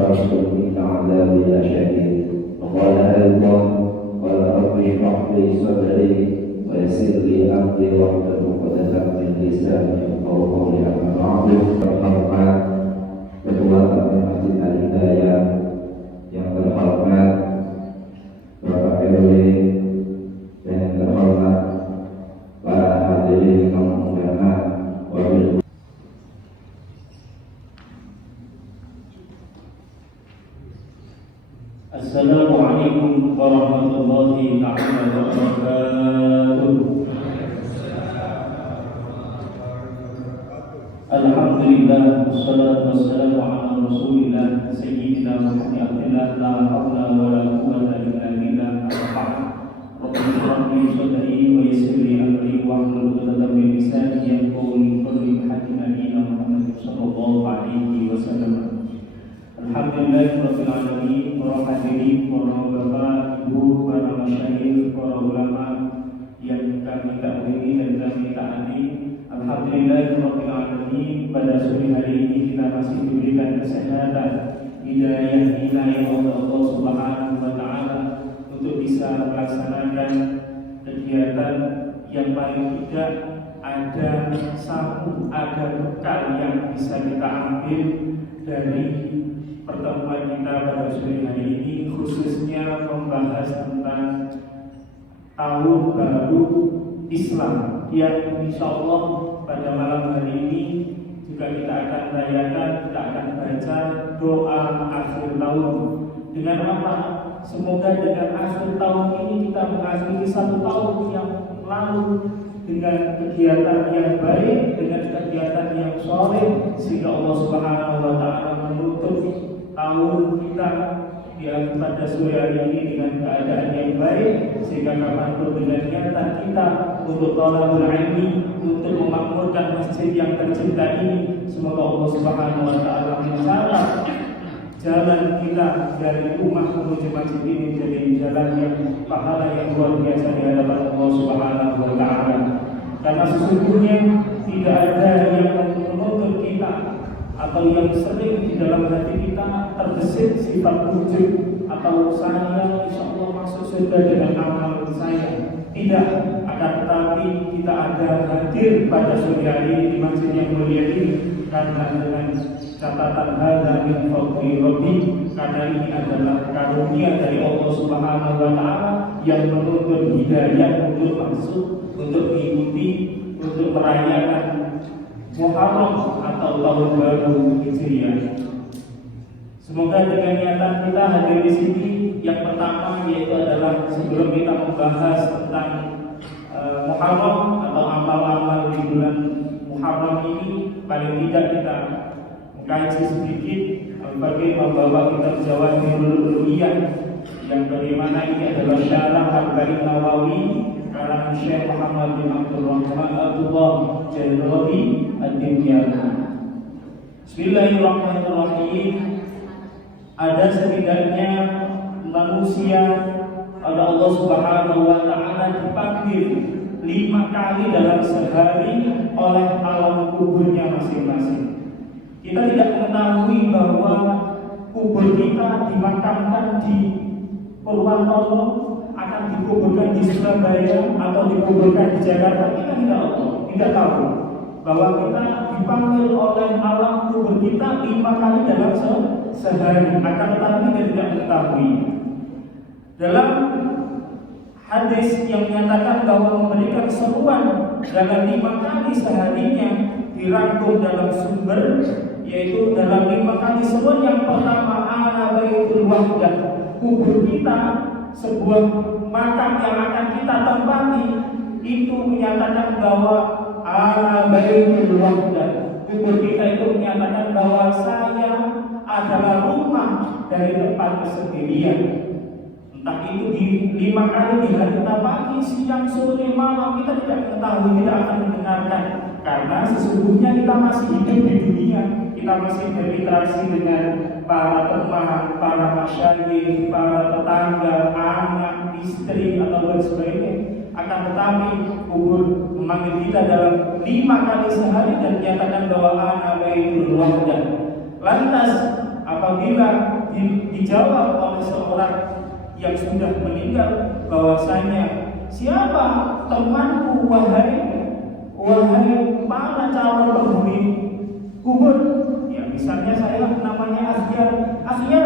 فاصبر إن عذابي لشديد. وقال أيضا قال رب اشرح لي صدري ويسر لي أمري واحلل عقدة من lisani yafqahu qawli. Amma ba'du. Terhormat Ketua Takmir Masjid Al-Hidayah yang terhormat Bapak RW dan yang terhormat para hadirin kaum ulama wabil. Assalamualaikum warahmatullahi wabarakatuh. Alhamdulillah, wassalatu wassalamu ala rasulillah sayyidina Muhammadillah, la hawla wa la quwwata illa billah. Rabbi shrah li sadri wa yassir li amri wahlul 'uqdatam min lisani yafqahu qawli. Hadina Muhammad sallallahu alaihi wasallam. Alhamdulillahirabbil alamin. Para hadirin, para bapak, ibu, para masyayikh, para ulama yang kami takwimi dan kami taati. Alhamdulillahirabbil alamin. Pada sore hari ini kita masih diberikan kesehatan, hidayah oleh Allah Subhanahu wa taala untuk bisa melaksanakan kegiatan yang paling tidak ada sapu, ada bekal yang bisa kita ambil dari pertemuan kita pada sore hari ini, khususnya membahas tentang tahun baru Islam yang insya Allah pada malam hari ini juga kita akan rayakan, kita akan baca doa akhir tahun. Dengan apa? Semoga dengan akhir tahun ini kita mengakhiri satu tahun yang lalu dengan kegiatan yang baik, dengan kegiatan yang soleh, sehingga Allah Subhanahu wa taala menutup tahun kita pada sore hari ini dengan keadaan yang baik, sehingga kapanpun dengan niatan kita untuk thalabul ilmi, untuk memakmurkan masjid yang tercinta ini, semoga Allah Subhanahu wa taala mencatat jalan kita dari rumah menuju masjid ini menjadi jalan yang pahala yang luar biasa di hadapan Allah Subhanahu wa taala. Karena sesungguhnya tidak ada yang menuntut kita atau yang sering di dalam hati kita terbesit sifat wujud atau saya insya Allah masuk surga dengan amal saya. Tidak, akan tetapi kita ada hadir pada sore hari di masjid yang mulia ini karena dengan catatan hadza min fadli rabbi, karena ini adalah karunia dari Allah Subhanahu wa taala yang menuntut hidayah untuk masuk, untuk mengikuti, untuk merayakan Muharram atau tahun baru Hijriah. Semoga dengan niatan kita hadir di sini, yang pertama yaitu adalah sebelum kita membahas tentang Muharram atau amal-amal di bulan Muharram ini, paling tidak kita mengkaji sedikit bagi membawa kitab Jawahirul Uluyyah yang bagaimana ini adalah syarah Arba'in Nawawi karangan Syekh Muhammad bin Abdullah Jalalawi Ad-Dimyati. Bismillahirrahmanirrahim. Ada setidaknya manusia oleh Allah Subhanahu wa taala dipanggil 5 kali dalam sehari oleh alam kuburnya masing-masing. Kita tidak mengetahui bahwa kubur kita dimakamkan di Purwokerto, akan dikuburkan di Surabaya atau dikuburkan di Jakarta. Kita tidak tahu bahwa kita dipanggil oleh alam kubur kita 5 kali dalam sehari. Akan tetapi kita tidak mengetahui. Dalam hadis yang menyatakan bahwa memberikan seruan dalam 5 kali seharinya dirangkum dalam sumber, yaitu dalam 5 kali seruan yang pertama ala baitul wahdah, kubur kita, sebuah makam yang akan kita tempati, itu menyatakan bahwa ala baitul wahdah, kubur kita itu menyatakan bahwa saya adalah rumah dari tempat kesendirian. Entah itu di 5 kali di hari kita pagi, siang, sore, malam, kita tidak mengetahui, tidak akan mendengarkan. Karena sesungguhnya kita masih hidup di dunia, kita masih berinteraksi dengan para teman, para masyayikh, para tetangga, anak, istri, atau dan sebagainya. Akan tetapi kubur memanggil kita dalam 5 kali sehari dan menyatakan bahwa ana baitul wahdah. Lantas apabila dijawab oleh seorang yang sudah meninggal bahwasanya siapa temanku wahai para calon penghuni kubur, ya misalnya saya namanya Akhir,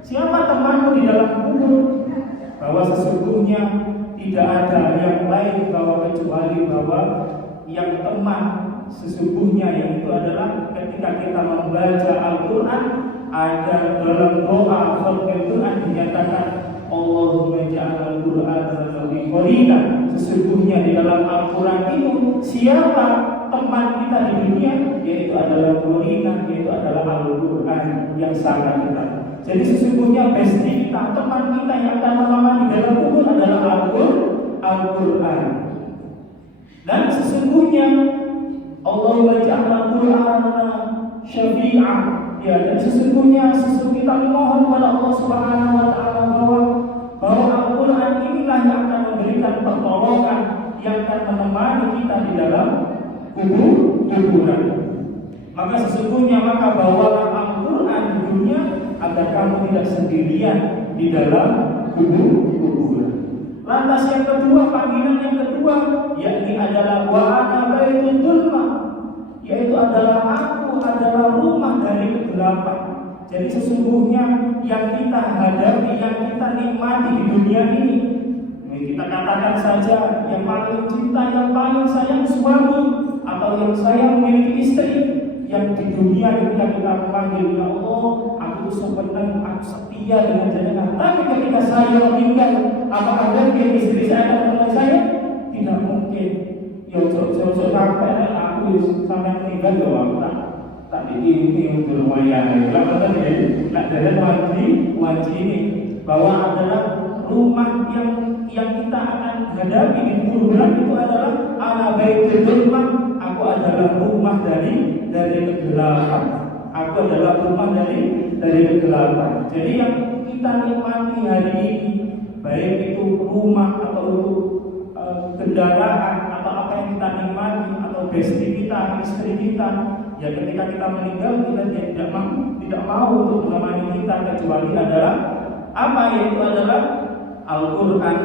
siapa temanmu di dalam kubur? Bahwa sesungguhnya tidak ada yang lain bahwa kecuali bahwa yang teman sesungguhnya yaitu adalah ketika kita membaca Al-Quran, ada dalam doa Al-Quran dinyatakan Allahumma ja'al Al-Quran lebih qarina. Sesungguhnya di dalam Al-Quran itu siapa teman kita di dunia, yaitu adalah qarina, yaitu adalah Al-Quran yang sangat dekat. Jadi sesungguhnya bestie kita, teman kita yang akan menemani dalam kubur adalah Al-Quran. Dan sesungguhnya Allahumma ja'al Al-Quran syafi'ah. Ya, dan sesungguhnya kita mohon kepada Allah Subhanahu wa taala bahwa Al-Quran inilah yang akan memberikan pertolongan, yang akan menemani kita di dalam kuburan. Maka sesungguhnya bawalah Al-Quran di dunia agar kamu tidak sendirian di dalam kuburan. Lantas yang kedua, panggilan yang kedua yakni adalah wa ana baitul dzulma, yaitu adalah aku adalah rumah dari kegelapan. Jadi sesungguhnya yang kita hadapi, yang kita nikmati di dunia ini, kita katakan saja yang paling cinta, yang paling sayang suami, atau yang sayang memiliki istri, yang di dunia ketika kita memanggil ya Allah, aku sebenarnya aku setia dengan jenengan. Tapi ketika saya meninggal, apakah mungkin istri saya akan mengenal saya? Tidak mungkin. Ya jauh-jauh sampai aku sampai meninggal ya aku tak ini untuk lumayan. Kalau tadi nak dari wajib ini bahwa adalah rumah yang kita akan hadapi di kuburan itu adalah ana baitul dzulma, aku adalah rumah dari kegelapan. Aku adalah rumah dari kegelapan. Jadi yang kita nikmati hari ini, baik itu rumah atau itu kendaraan atau apa yang kita nikmati atau bestie kita, istri kita, ya ketika kita meninggal kita tidak mau untuk menemani kita kecuali adalah apa, yaitu adalah Al-Quran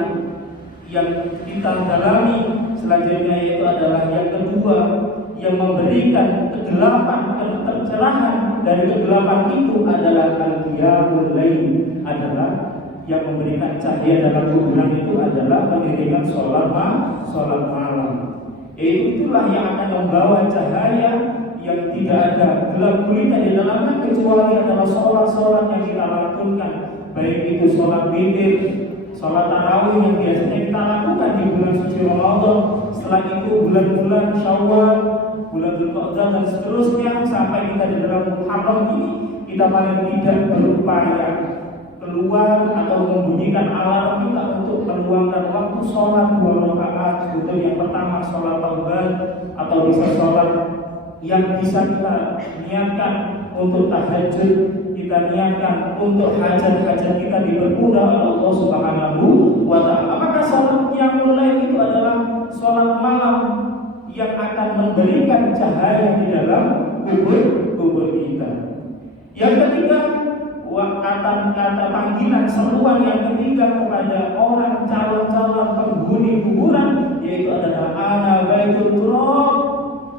yang kita dalami. Selanjutnya yaitu adalah yang kedua yang memberikan kegelapan, tercerahan dari kegelapan itu adalah Al-Qiyamul Lail, adalah yang memberikan cahaya dalam kuburan itu adalah mendirikan sholat malam. Itulah yang akan membawa cahaya yang tidak ada gelap gulita di dalamnya kecuali adalah sholat yang kita lakukan, baik itu sholat witir, sholat tarawih yang biasanya kita lakukan di bulan suci Ramadan. Setelah itu bulan-bulan Syawal, bulan Dzulqa'dah dan seterusnya sampai kita di dalam Muharram ini, kita paling tidak berupaya keluar atau membunyikan alarm kita untuk meluangkan waktu sholat 2 rakaat. Betul, yang pertama sholat taubat atau bisa sholat yang bisa kita niatkan untuk tahajud, kita niatkan untuk hajat-hajat kita dipermudah oleh Allah Subhanahu wa taala. Maka sholat yang mulai itu adalah sholat malam yang akan memberikan cahaya di dalam kubur kita. Yang ketiga, kata panggilan seruan yang ketiga kepada orang calon penghuni kuburan yaitu adalah ana baitul turab,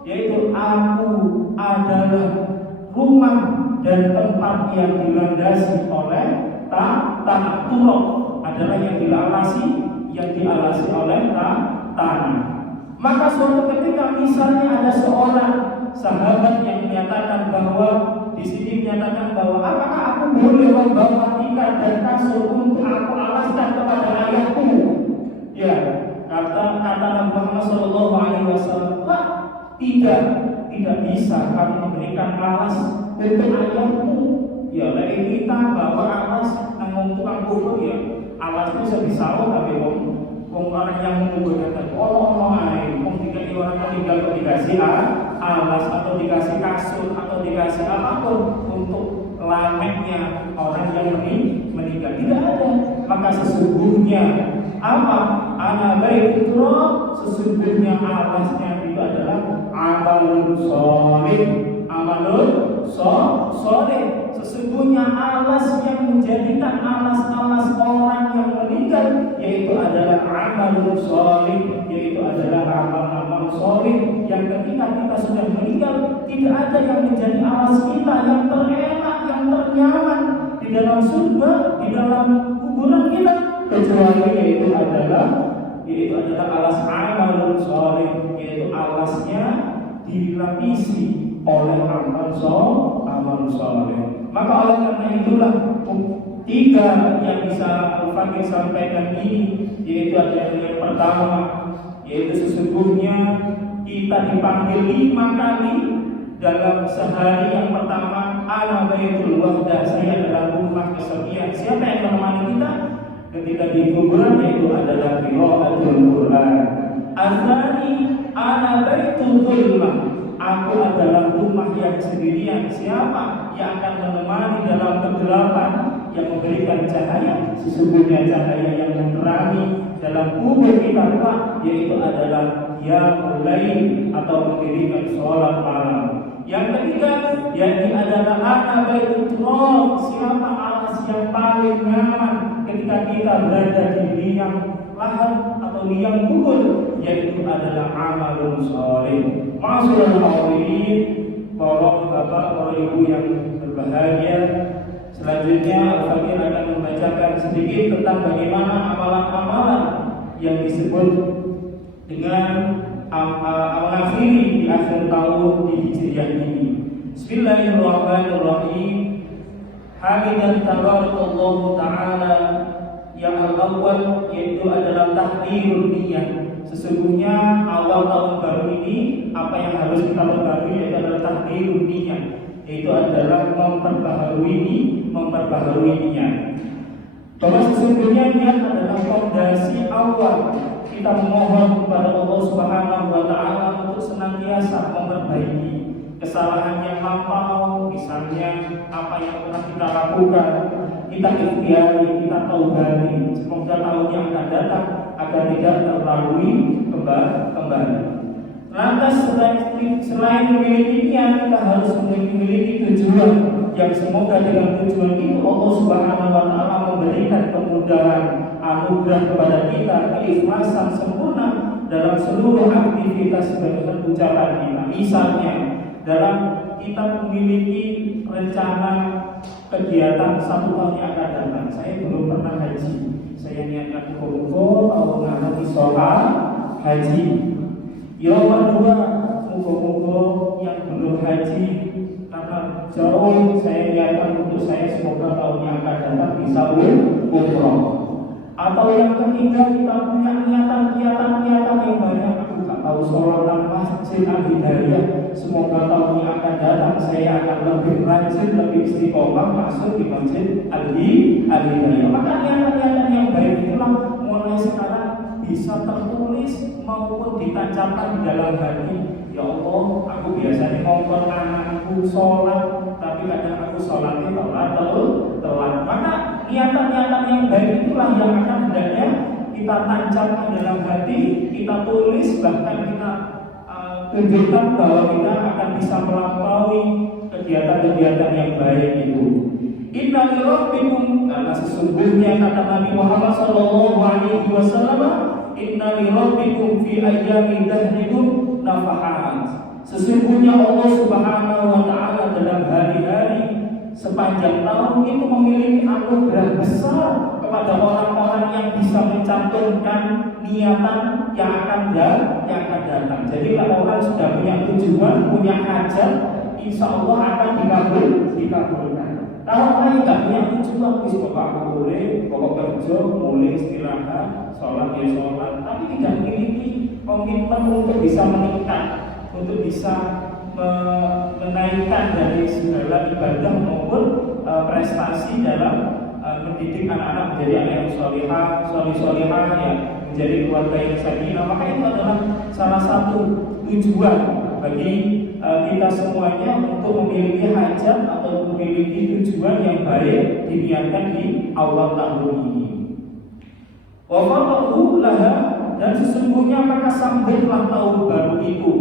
yaitu aku adalah rumah dan tempat yang dilandasi oleh tanah. Turab adalah yang dialasi oleh tanah. Maka suatu ketika misalnya ada seorang sahabat yang menyatakan bahwa di sini menyatakan bahwa apakah aku boleh membawa tikar dan kasur untuk aku alaskan kepada ayahku? Ya, kata Nabi Muhammad SAW, tidak bisa kami memberikan alas untuk ayahmu. Ya, lagi kita bawa alas nang tukang kubur ya, alas itu sebisa tapi orang yang menguburkan ketika orang meninggal kok dikasih alas atau dikasih kasur atau dikasih apapun untuk lameknya orang yang meninggal, tidak ada. Maka sesungguhnya apa? Ana baitul turab, sesungguhnya alasnya itu adalah amalun sholih. Sesungguhnya alas yang menjadikan alas-alas orang yang meninggal yaitu adalah amal sholih, yaitu adalah amal-amal sholih yang ketika kita sudah meninggal tidak ada yang menjadi alas kita yang terenak, yang ternyaman di dalam surga, di dalam kuburan kita, kecuali yaitu adalah alas amal sholih, yaitu alasnya dilapisi oleh amal sholih. Maka oleh karena itulah tiga yang bisa Al-Fakih sampaikan ini, yaitu adalah yang pertama, yaitu sesungguhnya kita dipanggil 5 kali dalam sehari. Yang pertama, ana baitul wahdah, saya adalah rumah kesepian. Siapa yang menemani kita ketika di kuburan? Yaitu adalah qiraatul Quran. Azani ana baitul zulmah, aku adalah rumah yang sendirian. Siapa yang akan menemani dalam kegelapan, yang memberikan cahaya? Sesungguhnya cahaya yang menerangi dalam kubur kita kelak yaitu adalah qiyamul lail atau mendirikan sholat malam. Yang ketiga, yakni adalah ana baitul turab, siapa alas yang paling nyaman ketika kita berada di liang lahat atau liang kubur, yaitu adalah amalun sholih. Masyaallah hadirin, bapak-bapak, para ibu yang berbahagia, selanjutnya Al-Fakih akan membacakan sedikit tentang bagaimana amalan-amalan yang disebut dengan mengakhiri di akhir tahun di Hijriah ini. Bismillahirrahmanirrahim. Hamidan tabarakallahu ta'ala. Yang al-awwal yaitu adalah tahlilun niyyah. Sesungguhnya awal tahun baru ini apa yang harus kita perbarui yaitu adalah tahlilun niyyah, yaitu adalah memperbaharui niat. Bahwa sesungguhnya niat adalah fondasi awal kita memohon kepada Allah Subhanahu wa taala untuk senantiasa memperbaiki kesalahan yang lampau, misalnya apa yang pernah kita lakukan, kita ikhtiari, kita taubati. Semoga tahun yang akan datang agar tidak terlalui kembali. Lantas selain memiliki niat, kita harus memiliki tujuan yang semoga dengan tujuan itu Allah Subhanahu wa taala memberikan kemudahan, anugerah kepada kita, keikhlasan sempurna dalam seluruh aktivitas dan ucapan kita. Misalnya dalam kita memiliki rencana kegiatan 1 tahun yang akan datang. Saya belum pernah haji. Saya niatkan kumpul atau menghadapi sholat haji. Yang kedua, muka-muka yang belum haji karena jauh, saya niatkan untuk saya semoga tahun yang akan datang bisa umroh. Atau yang ketiga, kita punya niatan-niatan yang banyak. Aku tak tahu sholat masjid Al-Hidayah, semoga tahun yang akan datang saya akan lebih rajin, lebih istiqomah masuk di masjid Al-Hidayah. Maka niatan-niatan yang baik itulah mulai sekarang bisa tertulis maupun ditancapkan di dalam hati. Ya Allah, aku biasanya ngomong anakku sholat, tapi kadang aku sholatnya telat. Maka niatan-niatan yang baik itulah yang akan hendaknya kita tancapkan dalam hati, kita tulis, bahkan kita tunjukkan bahwa kita akan bisa melampaui kegiatan-kegiatan yang baik itu. Inna li rabbikum, karena sesungguhnya kata Nabi Muhammad SAW, inna li rabbikum fi ayyami dahrikum nafahat. Sesungguhnya Allah Subhanahu wa taala dalam hari-hari sepanjang tahun itu memiliki anugerah besar kepada orang-orang yang bisa mencantumkan niatan yang akan datang. Jadi kalau orang sudah punya tujuan, punya hajat, insya Allah akan dikabulkan. Kalau orang yang tidak punya tujuan, pokok kerja, mulai istirahat, sholat ya sholat, tapi tidak memiliki komitmen untuk bisa meningkat, untuk bisa menaikkan dari segala ibadah maupun prestasi dalam mendidik anak-anak menjadi anak yang solihah ya, menjadi keluarga yang sakinah. Maka itu adalah salah satu tujuan bagi kita semuanya untuk memiliki hajat atau memiliki tujuan yang baik diniatkan di awal tahun ini. Wa farahu laha, dan sesungguhnya maka sambutlah tahun baru itu.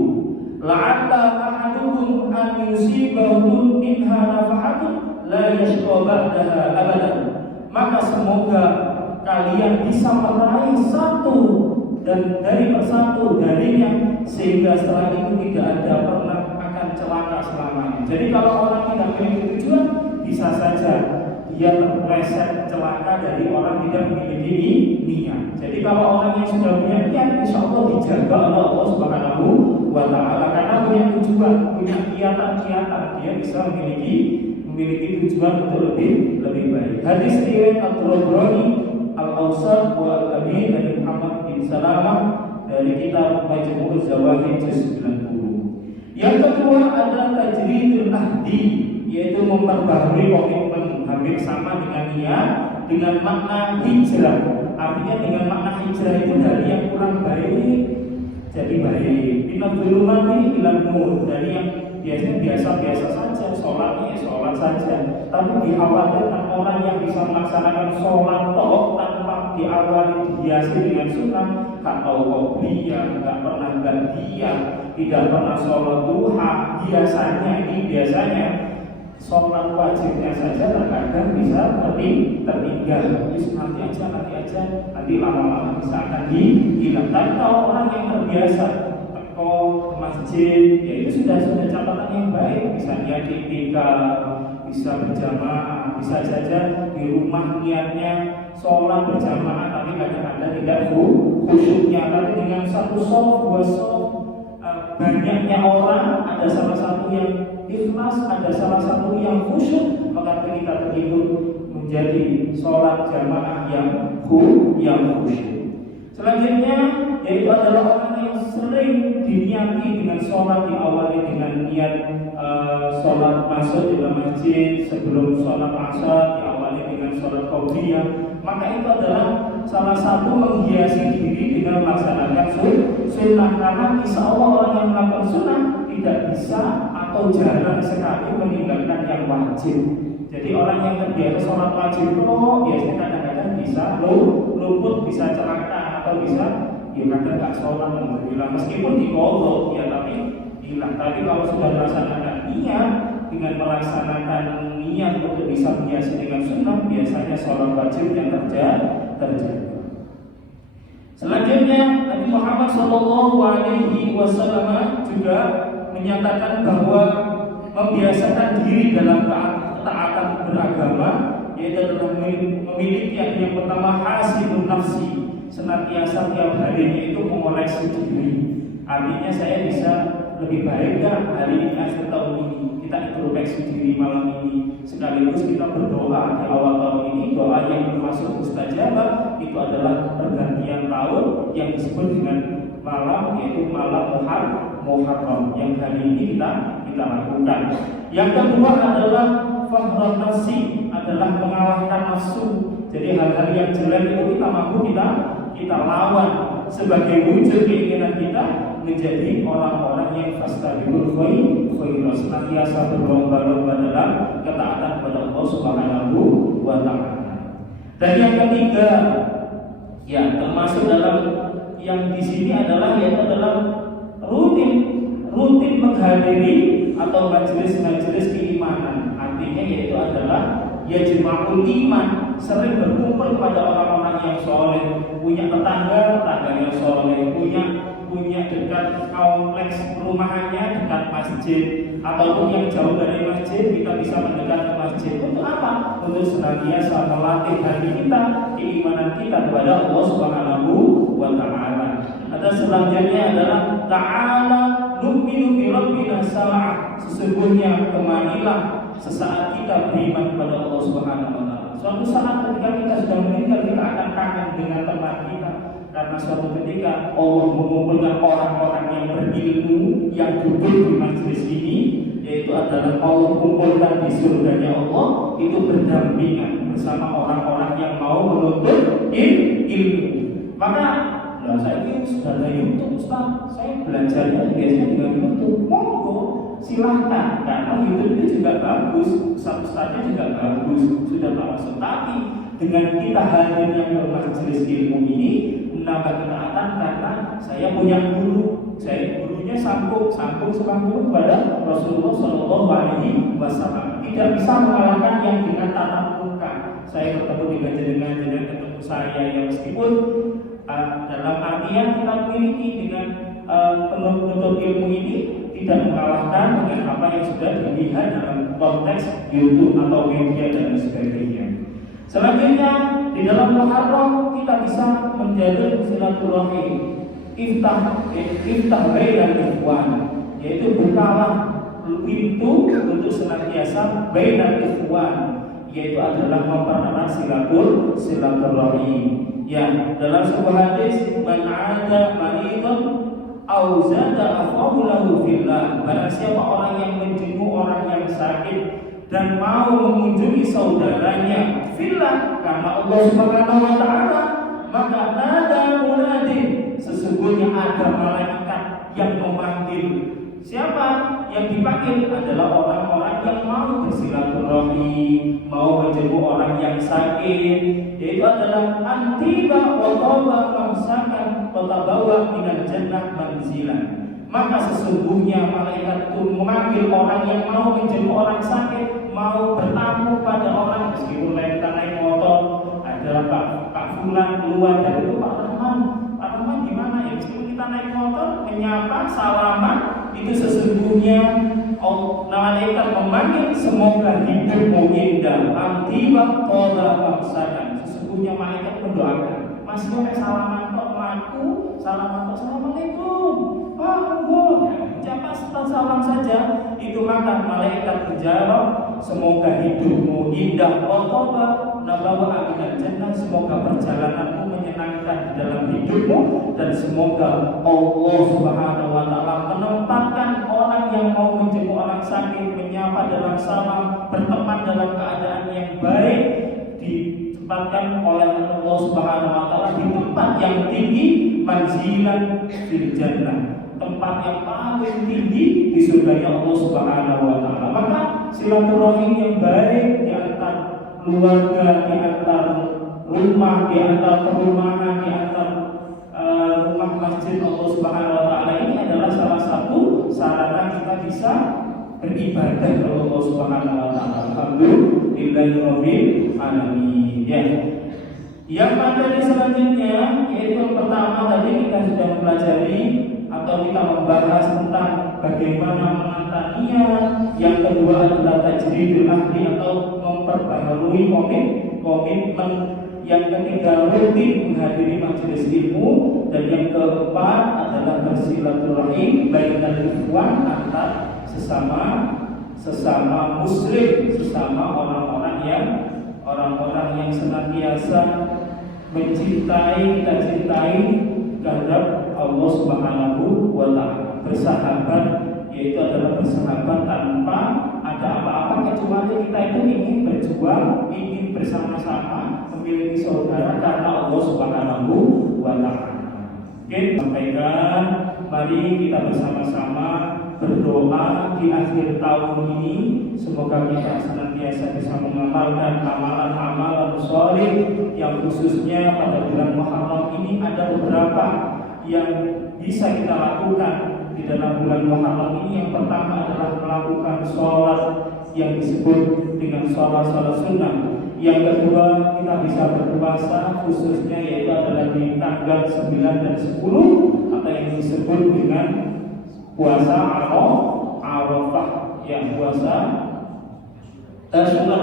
La'alla ahadukum an yusibahu minha nafahatun la yashqa ba'daha abadan. Maka semoga kalian bisa meraih satu dan dari persatu darinya, sehingga setelah itu tidak ada pernah akan celaka selamanya. Jadi kalau orang tidak memiliki tujuan, bisa saja dia terpleset celaka dari orang tidak memiliki niat. Jadi kalau orang yang sudah punya niat, insya Allah dijaga oleh Allah Subhanahu wa Ta'ala, karena punya tujuan, punya kiatan-kiatan, dia bisa memiliki tujuan untuk lebih baik. Hadis riwayat At-Tabrani Al-Awsat wa Al-Amin dari Muhammad bin Salamah dari kitab Majmu' Az-Zawahid juz 90. Yang kedua adalah tajridul ahdi, yaitu memperbaharui komitmen, hampir sama dengan niat, dengan makna hijrah. Artinya dengan makna hijrah itu dari yang kurang baik jadi baik. Minadh-dhulumati ilal nur, dari yang biasanya biasa-biasa saja, sholatnya sholat saja, tapi dikhawatirkan orang yang bisa melaksanakan sholat tanpa diawali dihiasi dengan sunnah, atau qobliyah, nggak pernah gantian, tidak pernah sholat duha, biasanya sholat wajibnya saja terkadang bisa tertinggal. Nanti lama-lama bisa akan hilang. Tapi kalau orang yang terbiasa ke masjid, ya itu sudah catatan yang baik. Bisa niat itikaf, bisa berjamaah, bisa saja di rumah niatnya sholat berjamaah, tapi kadang-kadang tidak khusyuknya. Tapi dengan satu sholat, dua sholat, banyaknya orang, ada salah satu yang ikhlas, ada salah satu yang khusyuk, maka kita terhibur menjadi sholat jamaah yang khusyuk. Selanjutnya yaitu adalah orang yang sering diniati dengan sholat, diawali dengan niat sholat masuk di dalam masjid, sebelum sholat asar diawali dengan sholat qobliyah, maka itu adalah salah satu menghiasi diri dengan melaksanakan sunnah. Karena insya Allah orang yang melakukan sunnah tidak bisa atau jarang sekali meninggalkan yang wajib. Jadi orang yang terbiasa sholat wajib biasanya kadang-kadang bisa luput, bisa celaka, atau bisa kadang nggak sholat, meskipun dikodok ya, tapi hilang. Tapi kalau sudah melaksanakan niat, dengan melaksanakan niat untuk bisa menghiasi dengan sunnah, biasanya sholat wajib yang terjaga. Selanjutnya Nabi Muhammad SAW juga menyatakan bahwa membiasakan diri dalam ketaatan beragama, yaitu adalah memiliki yang pertama hasibun nafsi, senantiasa tiap harinya itu mengoleksi diri. Artinya saya bisa lebih baik kan hari ini, akhir tahun ini, kita introspeksi diri malam ini, sekaligus kita berdoa di awal tahun ini. Doa yang termasuk mustajabah itu adalah pergantian tahun yang disebut dengan malam, yaitu malam Muharram yang hari ini kita lakukan. Yang kedua adalah fahdun nafsi, adalah mengalahkan nafsu. Jadi hal-hal yang jelek itu kita mampu kita lawan sebagai wujud keinginan kita menjadi orang-orang yang fastabiqul khairat, senantiasa berlomba-lomba dalam ketaatan kepada Allah Subhanahu wa Ta'ala. Dan yang ketiga, ya termasuk dalam yang di sini adalah rutin menghadiri atau majelis-majelis keimanan. Artinya yaitu adalah yajma'ul iman, sering berkumpul kepada orang-orang yang soleh, punya tetangga yang soleh, punya dekat kompleks perumahannya dekat masjid, ataupun yang jauh dari masjid kita bisa mendekat ke masjid. Untuk apa? Untuk senantiasa melatih hati kita, keimanan kita kepada Allah Subhanahu wa Ta'ala. Ada selanjutnya adalah ta'ala nu'minu bi rabbina sa'ah, sesungguhnya kemarilah sesaat kita beriman kepada Allah Subhanahu wa Ta'ala. Suatu saat ketika kita sudah meninggal, kita akan kangen dengan teman kita, karena suatu ketika Allah mengumpulkan orang-orang yang berilmu yang duduk di majelis ini, yaitu adalah Allah kumpulkan di surganya Allah, itu berdampingan bersama orang-orang yang mau menuntut ilmu. Maka saya ini sudah ada YouTube, Ustaz, saya belajarnya biasanya dengan YouTube. Monggo silahkan, karena YouTube itu juga bagus, Ustaznya juga bagus, sudah termasuk. Tapi dengan kita hadirnya ke majelis ilmu ini menambah ketaatan, karena saya punya guru, saya gurunya sambung kepada Rasulullah SAW. tidak bisa mengalahkan yang dengan tatap muka. Saya bertemu dengan jenengan ketemu saya yang meskipun dalam artian kita memiliki dengan penuntut ilmu ini tidak mengalahkan dengan apa yang sudah dilihat dalam konteks YouTube atau media dan sebagainya. Selanjutnya di dalam Muharram kita bisa menjalin silaturahim, iftah bainal ikhwan, yaitu bukalah pintu untuk senantiasa bainal ikhwan, yaitu adalah mempererat silaturahim. Ya, dalam sebuah hadis, man 'ada maridan aw zada afahu lahu fillah, barang siapa orang yang menjenguk orang yang sakit dan mau mengunjungi saudaranya fillah karena Allah Subhanahu wa taala, maka nada munadin, sesungguhnya ada malaikat yang memanggil. Siapa yang dipanggil? Adalah orang-orang yang mau bersilaturahmi, mau menjenguk orang yang sakit, yaitu adalah antiba wa taba mamsakan wa tabawa minal jannah manzilan. Maka sesungguhnya malaikat itu memanggil orang yang mau menjenguk orang sakit, mau bertamu pada orang, meskipun kita naik motor, ada Pak Fulan keluar dari itu, Pak Rahman gimana ya, meskipun kita naik motor menyapa salaman, itu sesungguhnya malaikat memanggil semoga hidupmu indah, antiba tola maksadan. Sesungguhnya malaikat mendoakan, masih boleh salaman kok melaku, salaman kok assalamualaikum, Pak monggo, ucapan salam saja. Itu maka malaikat menjawab, semoga hidupmu indah, toba nabawa aminal jannah, semoga perjalananmu menyenangkan di dalam hidupmu, dan semoga Allah Subhanahu wa taala menempatkan orang yang mau menjenguk orang sakit, menyapa dalam salam, berteman dalam keadaan yang baik, ditempatkan oleh Allah Subhanahu wa taala di tempat yang tinggi, manzilan fil jannah, tempat yang paling tinggi di surga Allah Subhanahu wa taala. Maka silaturahim yang baik di antara keluarga, di antara rumah, di antara perumahan, di antara rumah masjid Allah Subhanahu wa taala ini adalah salah satu sarana kita bisa beribadah kepada Allah Subhanahu wa taala. Alhamdulillahirabbil alamin. Ya. Yang materi selanjutnya yaitu yang pertama tadi kita sudah mempelajari atau kita membahas tentang bagaimana menata niat. Yang kedua adalah tajridul ahdi atau memperbaharui komitmen. Yang ketiga rutin menghadiri majelis ilmu, dan yang keempat adalah bersilaturahim bainal ikhwan, antar sesama muslim, sesama orang-orang yang senantiasa mencintai, kita cintai terhadap Allah Subhanahu wa taala. Bersahabat yaitu adalah bersahabat tanpa ada apa-apa kecuali kita itu ingin berjuang, ingin bersama-sama memiliki saudara karena Allah Subhanahu wa taala. Oke, sampaikan, mari kita bersama-sama berdoa di akhir tahun ini, semoga kita senantiasa bisa mengamalkan amalan-amalan sholih yang khususnya pada bulan Muharram ini ada beberapa yang bisa kita lakukan di dalam bulan Muharram ini. Yang pertama adalah melakukan sholat yang disebut dengan sholat sunnah. Yang kedua, kita bisa berpuasa khususnya yaitu adalah di tanggal 9 dan 10 atau yang disebut dengan puasa Arafah, yang puasa Asyura,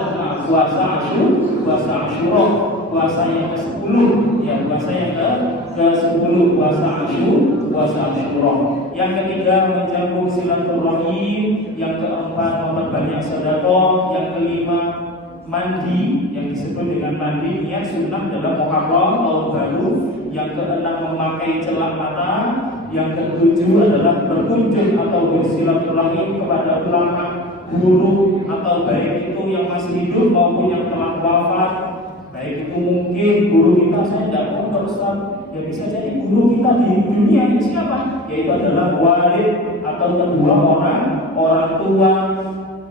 puasa yang ke-10, ya puasa yang ke-10, puasa Asyura. Yang ketiga menjaga silaturahim, yang keempat memperbanyak sedekah, yang kelima mandi yang disebut dengan mandi niat sunnah dalam Muharram tahun baru, yang keenam memakai celak mata, yang ketujuh adalah berkunjung atau bersilaturahim kepada ulama, guru, atau baik itu yang masih hidup maupun yang telah wafat. Baik itu mungkin guru kita, saya tidak mau Ustaz, ya bisa jadi guru kita di dunia ini siapa? Yaitu adalah walid atau kedua orang tua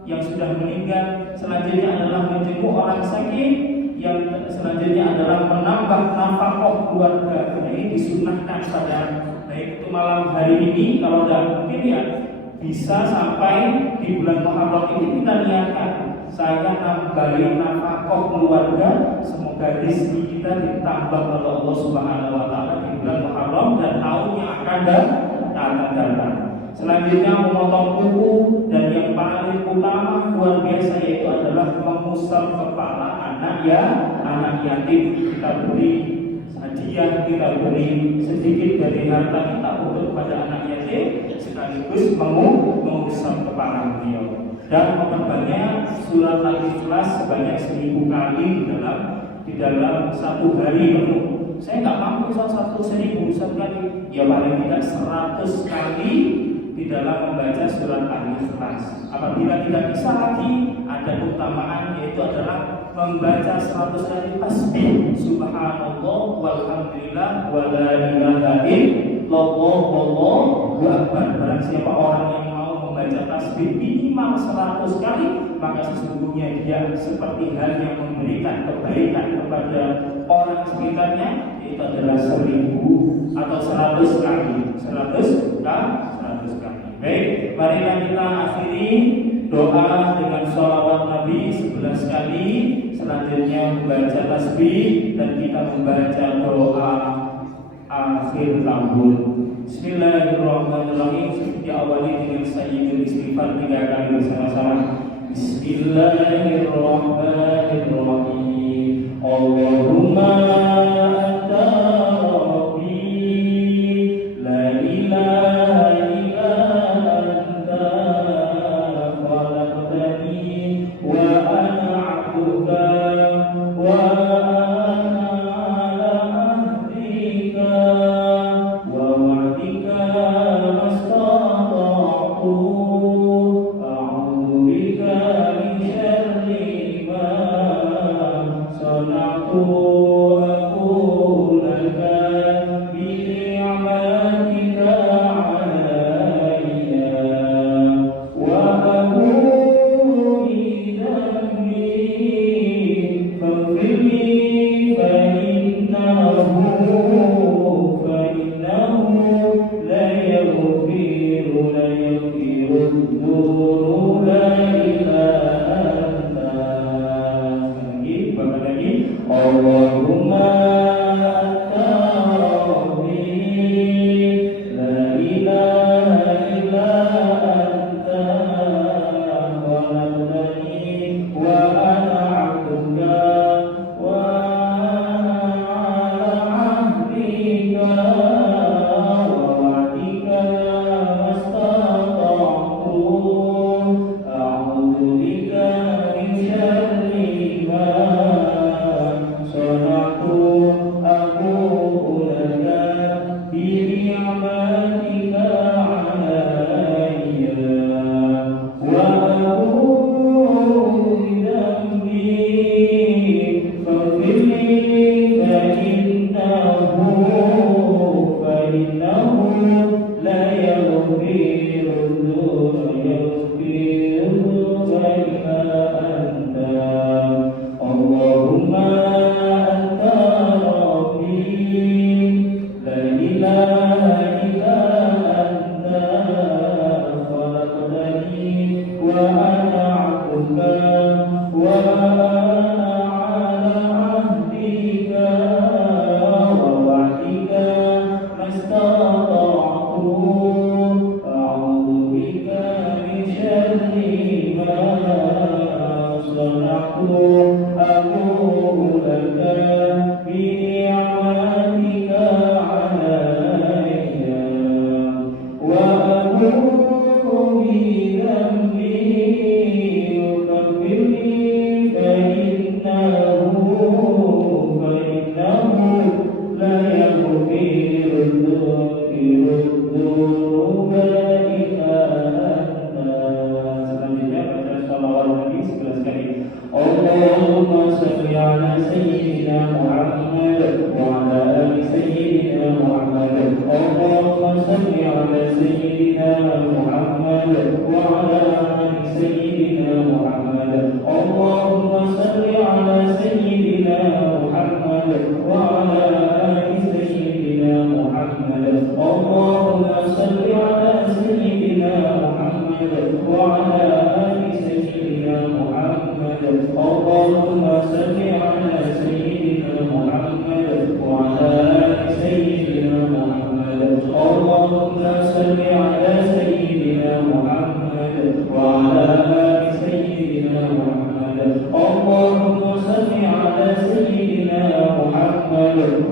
yang sudah meninggal. Selanjutnya adalah menjenguk orang sakit. Yang selanjutnya adalah menambah nafkah keluarga. Ini disunahkan pada baik itu malam hari ini, kalau tidak mungkin ya bisa sampai di bulan Muharram ini kita niatkan saya nambahin nafkah keluarga, semoga rezeki kita ditambah oleh Allah Subhanahu wa taala di bulan Muharram dan tahun yang akan datang. Selanjutnya memotong kuku, dan yang paling utama luar biasa yaitu adalah mengusap kepala anak yatim. Kita beri hadiah, kita beri sedikit dari harta kita untuk kepada anak yatim, sekaligus mengusap kepala beliau. Dan memperbanyak surat Al-Ikhlas sebanyak 1000 kali di dalam satu hari penuh. Saya nggak mampu satu 1000 kali, ya paling tidak 100 kali di dalam membaca surat Al-Ikhlas. Apabila tidak bisa lagi, ada keutamaan yaitu adalah membaca 100 kali tasbih subhanallah walhamdulillah wala ilaha illallah wallahu akbar. Barang siapa orang yang mau membaca tasbih minimal 100 kali, maka sesungguhnya dia seperti hal yang memberikan kebaikan kepada orang sekitarnya, itu adalah 1000 atau 100 kali. 100 kali. Baik, marilah kita akhiri doa dengan sholawat Nabi 11 kali. Selanjutnya membaca tasbih dan kita membaca doa akhir tahun. Bismillahirrahmanirrahim. Diawali dengan sayyidul istighfar 3 kali bersama-sama. Bismillahirrahmanirrahim. Allahumma anta rabbi la ilaha illa anta khalaqtani wa ana 'abduka wa ana 'ala ahdika wa wa'dika mastata'tu a'udzu bika min syarri ma sana'tu aqulu laka bi ni'matika 'alayya wa abu'u bi dhanbi faghfirli fa innahu la yaghfiru dhunuba illa anta. Allahumma anta rabbi la ilaha illa anta khalaqtani wa ana 'abduka wa ana 'ala 'ahdika wa wa'dika mastata'tu a'udzu bika min syarri ma sana'tu aqulu laka bi ni'matika 'alayya wa abu'u bi dhanbi faghfirli fa innahu la yaghfiru dhunuba illa anta. Allahumma anta rabbi la ilaha illa anta khalaqtani wa ana 'abduka wa ana 'ala ahdika wa wa'dika mastata'tu a'udzu bika min syarri ma sana'tu aqulu laka bi ni'matika 'alayya wa abu'u bi dhanbi faghfirli fa innahu la yaghfiru dhunuba illa anta. Selanjutnya baca sholawat Nabi 11 kali. Allahumma shalli ala sayyidina Muhammad wa ala ali sayyidina Muhammad. Allahumma shalli ala sayyidina Muhammad wa ala ali sayyidina Muhammad. Allahumma shalli ala sayyidina Muhammad wa ala ali sayyidina Muhammad. Allahumma shalli ala sayyidina Muhammad wa ala ali sayyidina Muhammad.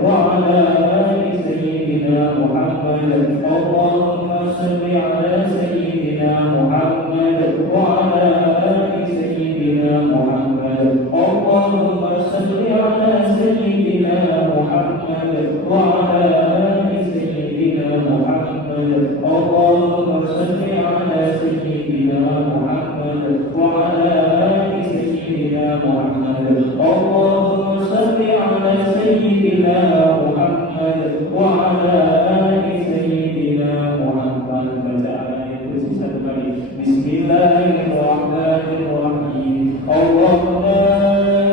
وعلى آل سيدنا محمد اللهم صل على سيدنا محمد وعلى آل سيدنا محمد اللهم صل على سيدنا محمد وعلى آل سيدنا محمد اللهم صل على سيدنا محمد وعلى آل سيدنا محمد اللهم صل على سيدنا محمد وعلى آل سيدنا محمد. بسم الله الرحمن الرحيم. الله لا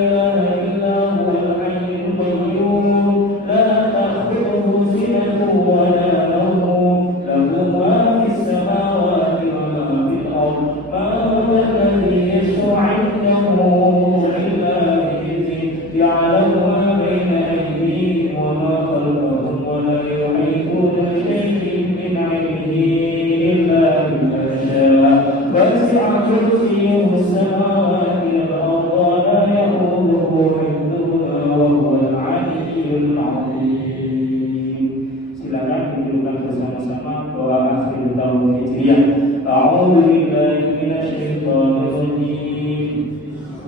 إله إلا هو الحي القيوم لا تأخذه سنة ولا نوم له ما في السماوات وما في الأرض من ذا الذي يشفع عنده إلا بإذنه يعلم ما بين أيديهم وما خلفهم ولا يحيطون بشيء من علمه إلا بما شاء وسع كرسيه السماوات والأرض ولا يئوده حفظهما وهو العلي العظيم. Silakan dudukkan bersama-sama doa akhir tahun Hijriah. A'udzu billahi minasyaitonir rajim.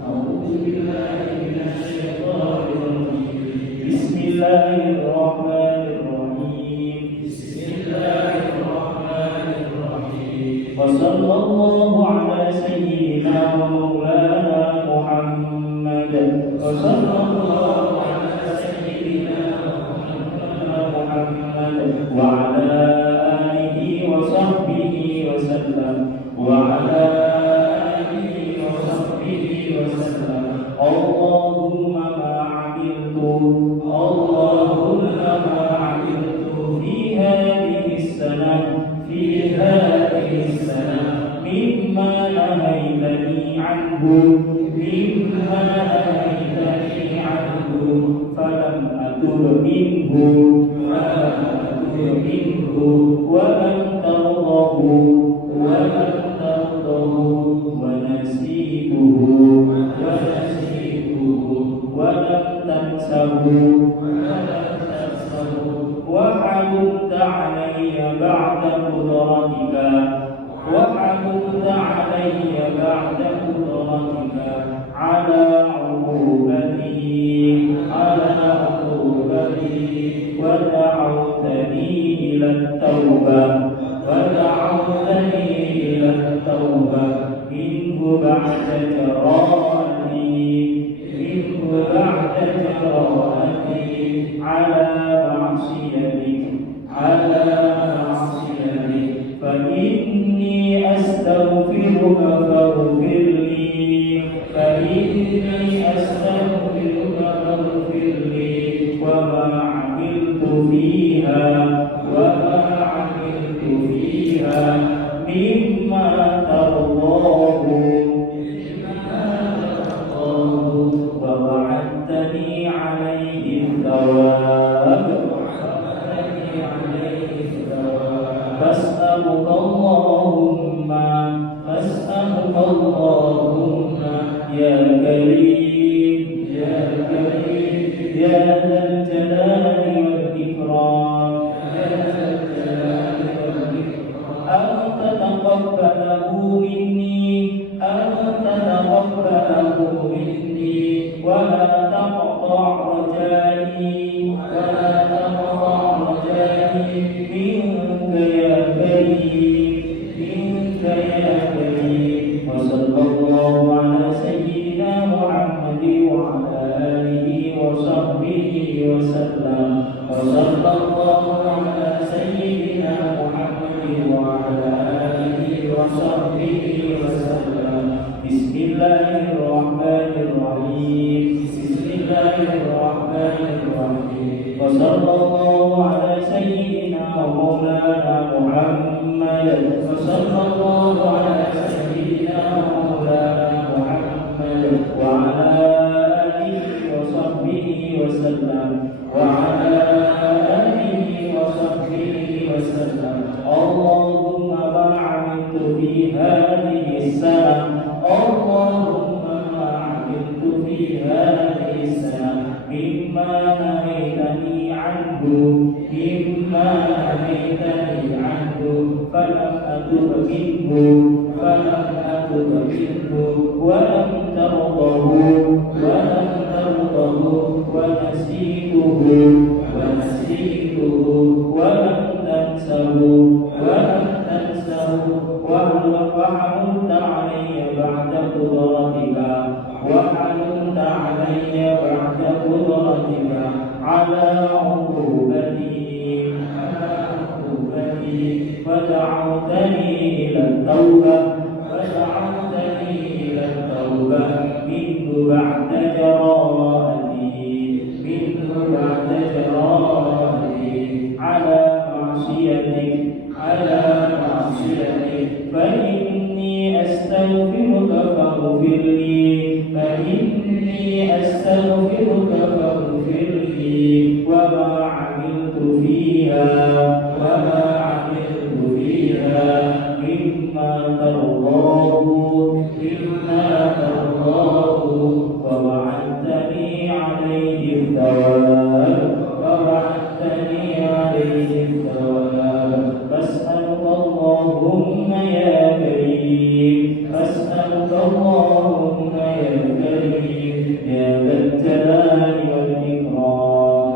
A'udzu billahi minasyaitonir rajim. Bismillahirrahmanirrahim. Bismillahirrahmanirrahim. Wa sallallahu ala sayyidina wa maulana Muhammad. Wa sallallahu ala sayyidina محمد وعلى آله وصحبه وسلم وعلى آله وصحبه وسلم. اللهم ما عملت في هذه السنة مما نهيتني عنه فلم أتب منه ولم ترضه ونسيته ولم تنسه وحلمت علي بعد قدرتك على عقوبتي ودعوتني إلى التوبة منه بعد جراءتي على معصيتك فإني أستغفرك فاغفر لي وما عملت فيها مما ترضاه ووعدتني عليه الثواب فاسألك اللهم يا كريم يا ذا الجلال والإكرام أن تتقبله مني ولا تقطع رجائي منك يا كريم. وصلى الله على سيدنا محمد وعلى آله وصحبه وسلم. وصلى الله على سيدنا محمد وعلى آله وصحبه وسلم. بسم الله الرحمن الرحيم. وصلى الله على سيدنا ومولانا محمد. وصلى الله على سيدنا ومولانا محمد وعلى آله وصحبه وسلم. اللهم ما عملت في هذه السنة مما نهيتني منه ولم ترضه ونسيته ولم تنسه وحملت علي بعد قدرتك على عقوبتي ودعوتني إلى التوبة منه بعد جراءتي على معصيتك فإني أستغفرك فاغفر لي وما عملت فيها مما ترضاه ووعدتني عليه الثواب فاسألك اللهم يا كريم يا ذا الجلال والإكرام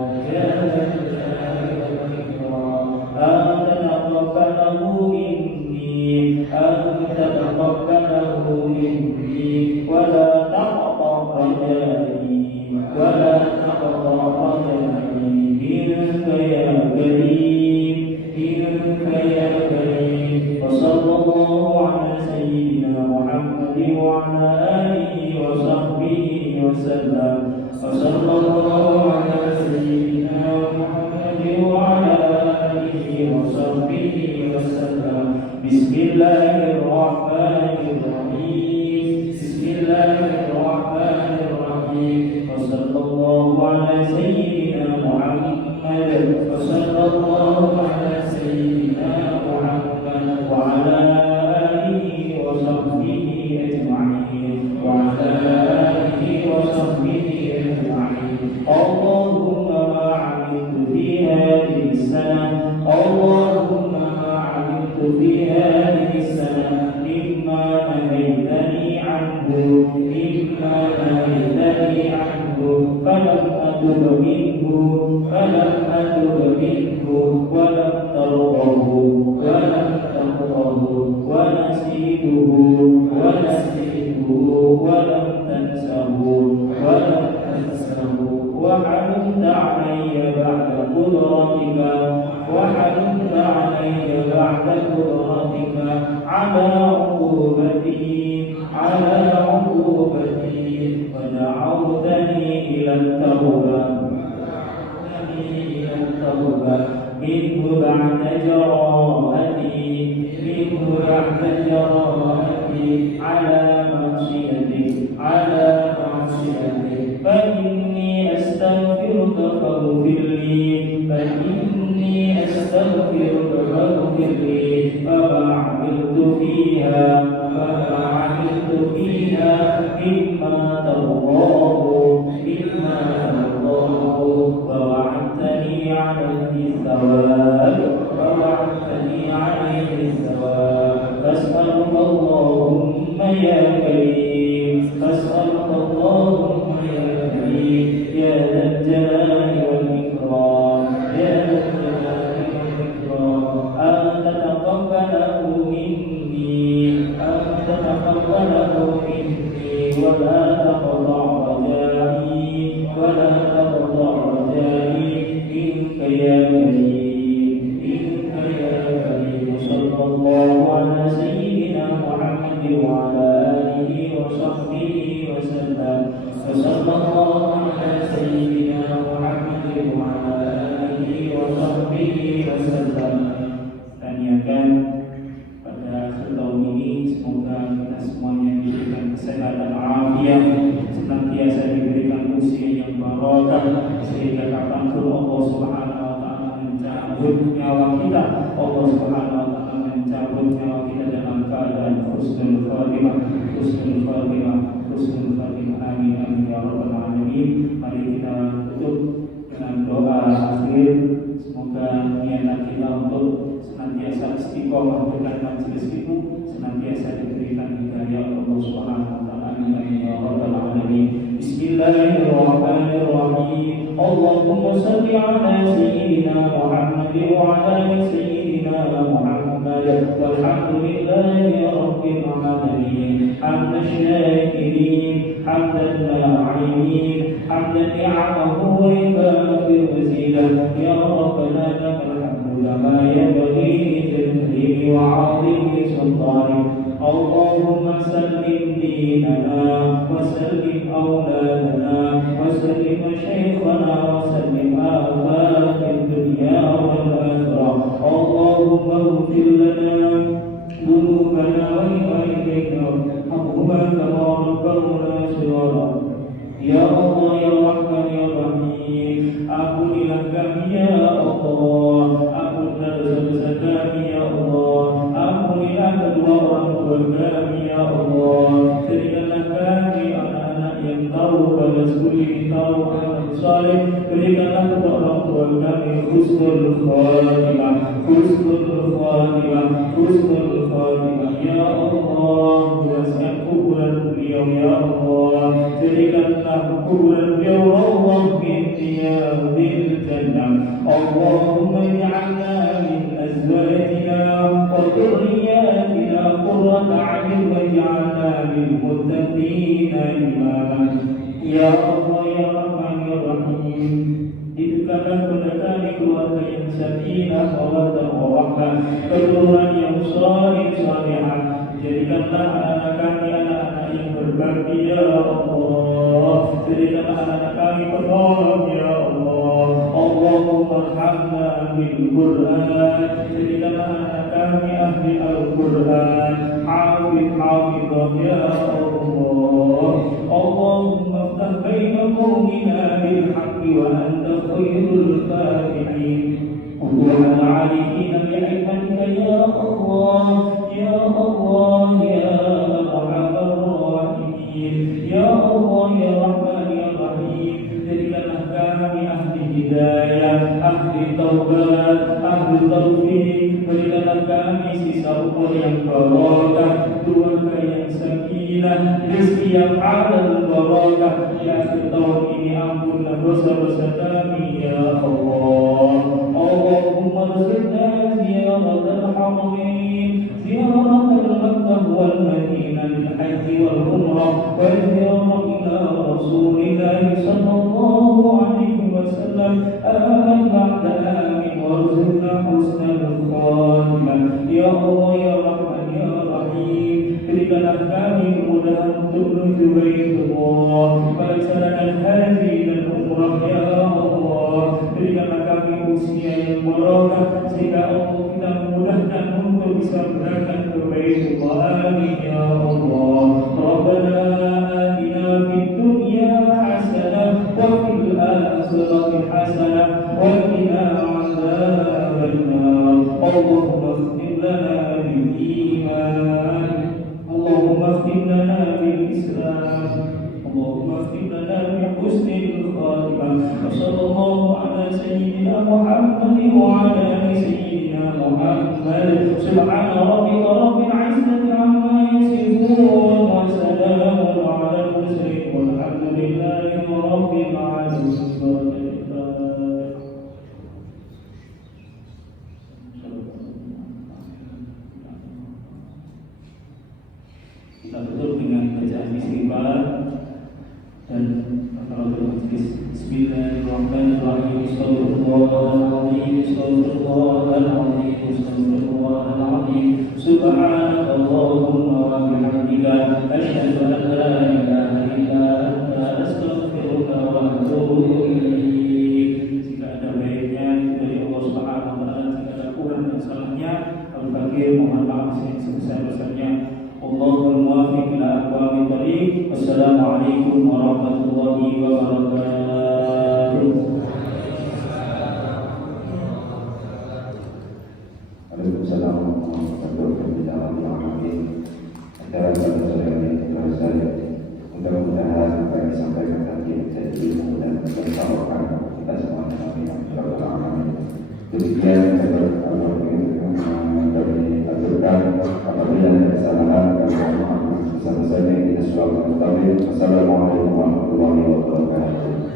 أن تتقبله مني ولا تقطع رجائي منك يا كريم وصلى الله على سيدنا محمد وعلى آله وصحبه وسلم بسم الله الرحمن الرحيم وصلى الله على سيدنا محمد وعلى آله وصحبه أجمعين اللهم ما عملت في هذه السنة مما نهيتني عنه فلم أتب منه ولم ترضه ونسيته ولم تنسه وحلمت علي بعد قدرتك على عقوبتي ودعوتني إلى التوبة منه بعد جراءتي على معصيتك فإني أستغفرك فاغفر لي فما عملت فيها مما ترضاه ووعدتني عليه الثواب فاسألك اللهم يا كريم يا ذا الجلال والإكرام أن تتقبله مني ولا تقطع رجائي منك يا كريم صلى الله على سيدنا محمد وعلى آله وصحبه وسلم Tanyakan pada tahun ini semoga kita semuanya diberikan kesehatan afiat, senantiasa diberikan usia yang barokah, sehingga kapanpun Allah Subhanahu wa taala mencabut nyawa kita, Allah Subhanahu wa taala mencabut nyawa kita dalam keadaan husnul khatimah. Amin amin ya rabbal alamin. Mari kita tutup dengan doa akhir. Semoga niat kita untuk senantiasa istiqomah dengan majelis itu senantiasa diberikan hidayah Allah اللهم صل على سيدنا محمد وعلى آل سيدنا محمد والحمد لله رب العالمين حمد الشاكرين حمد الناعمين حمد نعمه ويكافئ مزيدا يا ربنا لك الحمد كما ينبغي لجلاله وعظيم سلطانك اللهم سلم ديننا وسلم أولادنا وسلم شيخنا وسلم آفات الدنيا والآخرة اللهم اغفر لنا ذنوبنا ولوالدينا وارحمهما كما ربونا صغارا ya Allah ya Rahman ya Rahim ampunilah kami ya Allah ampunilah dosa-dosa kami ya Allah ampunilah kedua orang tua kami ya Allah jadikanlah kami anak-anak yang tahu pada suri tahu anak saleh berikanlah kedua orang tua kami husnul khatimah ya Allah luaskan kuburan beliau ya Allah jadikanlah kuburan beliau rawdah min riyadil jannah Allahumma ij'alna min azwajina wa dhurriyyatina qurrata a'yun waj'alna lil muttaqina imama ya Allah ya Rahman ya Rahim hidupkanlah kepada kami keluarga yang sakinah mawaddah warahmah keturunan yang salih salihah jadikanlah anak-anak kami anak-anak yang berbakti ya Allah jadikanlah anak-anak kami penolong ya Allah Allahumma arhamna bil Qur'an jadikanlah anak kami ahli Al-Qur'an hafidhah ya Allah Allahumma aftah baina qawmina bil haqqi wa anta khairul fatihin وعلى العارفين بعلمك يا الله يا الله يا أرحم الراحمين يا الله يا رحمن يا رحيم jadikanlah kami ahli hidayah ahli taubat ahli taufik berikanlah kami sisa umur yang barakah keluarga yang sakinah rezeki yang halal barakah di akhir tahun ini ampunlah dosa-dosa kami ya Allah اللهم ارزقنا زيارة الحرمين زيارة مكة والمدينة للحج والعمرة والزيارة إلى رسول الله صلى الله عليه وسلم آمن بعد آمن وارزقنا حسن الخاتمة يا الله يا رحمن يا رحيم berikanlah kami kemudahan untuk menuju Baitullah melaksanakan haji dan umrah ya Allah berikanlah kami usia yang barokah sehingga Allah kita memudahkan untuk bisa berangkat ke Baitullah amin ya Allah Rabbana atina fid dunya hasanah wa fil akhirati hasanah wa qina adzabannar Allahumma ighfir lana bil iman اللهم اختم لنا بالإسلام اللهم اختم لنا بحسن الخاتمة وصلى الله على سيدنا محمد وعلى آل سيدنا محمد سبحان ربك رب العزة عما يصفون وسلام على المرسلين والحمد لله رب العالمين kita tutup dengan bacaan istighfar dan kalau bermajlis Bismillahirrahmanirrahim Astaghfirullahaladzim Astaghfirullahaladzim Astaghfirullahaladzim Subhanallahumma wa bihamdika asyhadu an la ilaha illa anta astaghfiruka wa atubu ilaik. Jika ada baiknya dari Allah Subhanahu wa taala, jika ada kurang dan salahnya, al-fakir mohon maaf yang sebesar-besarnya. Allahul muwaffiq ila aqwamit thariq. Wassalamualaikum warahmatullahi wabarakatuh. Waalaikumsalam warahmatullahi wabarakatuh. Acara pada sore ini telah selesai. Mudah-mudahan apa yang disampaikan tadi menjadi ilmu dan bermanfaat kita semuanya. Amin. Demikian Allah kami aturkan apabila ada kesalahan kami bersama-sama kita selalu mengetahui. Assalamualaikum warahmatullahi wabarakatuh.